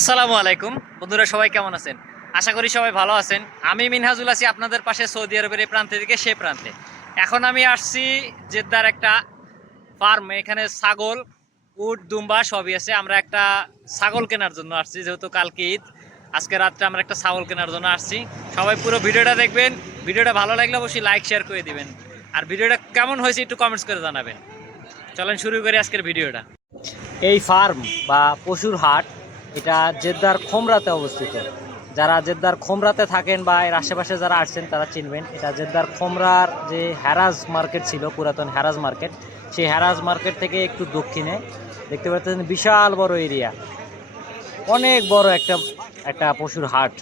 আসসালামু আলাইকুম। বন্ধুরা সবাই কেমন আছেন? আশা করি সবাই ভালো আছেন। আমি মিনহাজুল আছি আপনাদের পাশে সৌদি আরবের এই প্রান্তে থেকে, সে প্রান্তে। এখন আমি আসছি জেদ্দার একটা ফার্ম, এখানে ছাগল, উট, দুম্বা সবই আছে। আমরা একটা ছাগল কেনার জন্য আসছি, যেহেতু কালকে ঈদ। আজকে রাত্রে আমরা একটা ছাগল কেনার জন্য আসছি। সবাই পুরো ভিডিওটা দেখবেন। ভিডিওটা ভালো লাগলে অবশ্যই লাইক শেয়ার করে দিবেন। আর ভিডিওটা কেমন হয়েছে একটু কমেন্টস করে জানাবেন। চলেন শুরু করি আজকের ভিডিওটা। এই ফার্ম বা পশুর হাট এটা জেদ্দার খোমরাতে অবস্থিত। যারা জেদ্দার খোমরাতে থাকেন বা এর আশেপাশে যারা আসছেন, তারা চিনবেন, এটা জেদ্দার খোমরার যে হ্যারাজ মার্কেট ছিল, পুরাতন হ্যারাজ মার্কেট, সেই হ্যারাজ মার্কেট থেকে একটু দক্ষিণে দেখতে পাচ্ছেন বিশাল বড় এরিয়া। অনেক বড় একটা একটা পশুর হাট।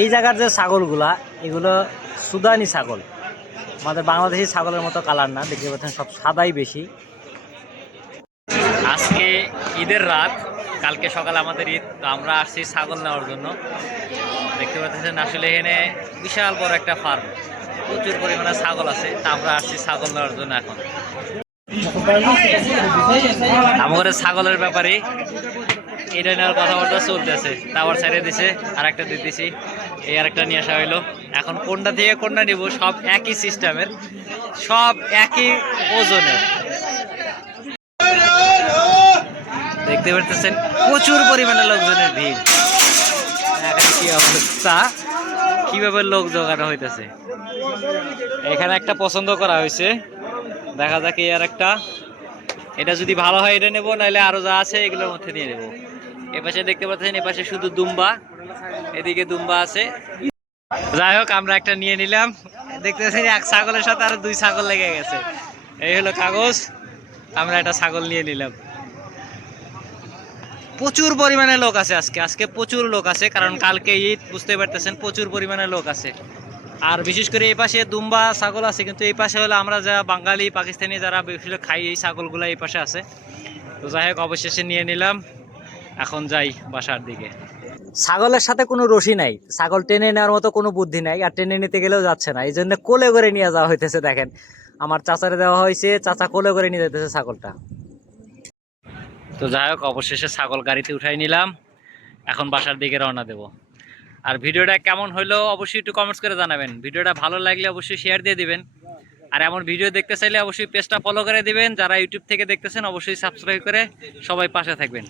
এই জায়গার যে ছাগলগুলা, এগুলো সুদানি ছাগল। আমাদের বাংলাদেশি ছাগলের মতো কালার না, দেখতে পাচ্ছেন সব সাদাই বেশি। আজকে ঈদের রাত, কালকে সকালে আমাদের ঈদ, তো আমরা আসছি ছাগল নেওয়ার জন্য। দেখতে পাচ্ছেন আসলে এখানে বিশাল বড় একটা ফার্ম প্রচুর পরিমাণে ছাগল আছে, তা আমরা আসছি ছাগল নেওয়ার জন্য এখন। আমাদের ছাগলের ব্যাপারে এটা নেওয়ার কথাবার্তা চলতেছে। তারপর ছেড়ে দিছে আর একটা দিতেছি এই আর একটা নিয়ে আসা হইল। এখন কোনটা থেকে কোনটা নিব, সব একই সিস্টেমের সব একই ওজনের। দেখতে পারতেছেন, প্রচুর পরিমাণে লোকজনের ভিড়। কি অবস্থা? কীভাবে লোক জোগাড় হইতেছে? এখানে একটা পছন্দ করা হয়েছে দেখা যাক এই আর একটা এটা যদি ভালো হয়, এটা নেব, নাহলে আরও যা আছে, এগুলোর মধ্যে নিয়ে নেব। এপাশে দেখতে পাচ্ছেন এপাশে শুধু দুম্বা, এদিকে দুম্বা আছে। যাই হোক, আমরা একটা নিয়ে নিলাম। দেখতে পাচ্ছেন, এক ছাগলের সাথে আরও দুই ছাগল লেগে গেছে। এই হলো কাগজ, আমরা একটা ছাগল নিয়ে নিলাম। প্রচুর পরিমাণে লোক আছে আজকে। আজকে প্রচুর লোক আছে, কারণ কালকে ঈদ, বুঝতে পারতেছেন, প্রচুর পরিমাণে লোক আছে। আর বিশেষ করে এই পাশে দুম্বা ছাগল আছে, কিন্তু এই পাশে হলো আমরা যা বাঙালি, পাকিস্তানি যারা বেশি খাই এই ছাগলগুলো এই পাশে আছে। তো যাই হোক, অবশেষে নিয়ে নিলাম। এখন যাই বাসার দিকে। ছাগলের সাথে কোনো রশি নাই। ছাগল টেনে নেওয়ার মতো কোনো বুদ্ধি নাই, আর টেনে নিতে গেলেও যাচ্ছে না। এই জন্য কোলে করে নিয়ে যাওয়া হইতেছে, দেখেন। আমার চাচারে দেওয়া হয়েছে, চাচা কোলে করে নিয়ে যেতেছে ছাগলটা। তো যাই হোক, অবশেষে ছাগল গাড়িতে উঠাই নিলাম। এখন বাসার দিকে রওনা দেব। আর ভিডিওটা কেমন হলো অবশ্যই একটু কমেন্টস করে জানাবেন। ভিডিওটা ভালো লাগলে অবশ্যই শেয়ার দিয়ে দিবেন। আর এমন ভিডিও দেখতে চাইলে অবশ্যই পেজটা ফলো করে দিবেন। যারা ইউটিউব থেকে দেখতেছেন, অবশ্যই সাবস্ক্রাইব করে সবাই পাশে থাকবেন।